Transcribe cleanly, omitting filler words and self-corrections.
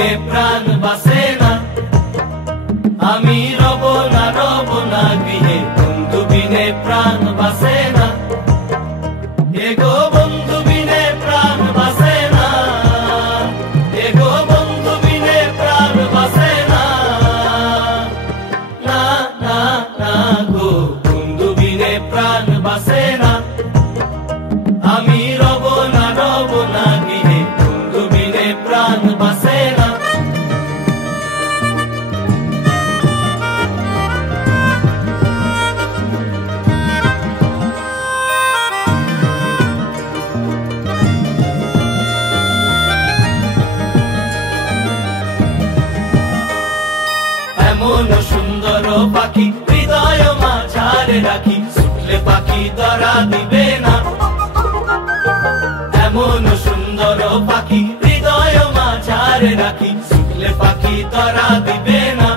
বিনে প্রাণ বাসে না, আমি রব না গৃহে, বন্ধু বিনে প্রাণ বাসে না। এগো বন্ধু বিনে প্রাণ বাসে না, এগো বন্ধু বিনে প্রাণ বাসে না। না না না গো, বন্ধু বিনে প্রাণ বাসে না, আমি রব না গৃহে, বন্ধু বিনে প্রাণ বাসে না। এমন সুন্দর পাখি হৃদয় মাঝারে রাখি, ছুটলে পাখি ধরা দিবে না। এমন সুন্দর পাখি হৃদয় মাঝারে রাখি, ছুটলে পাখি ধরা দিবে না।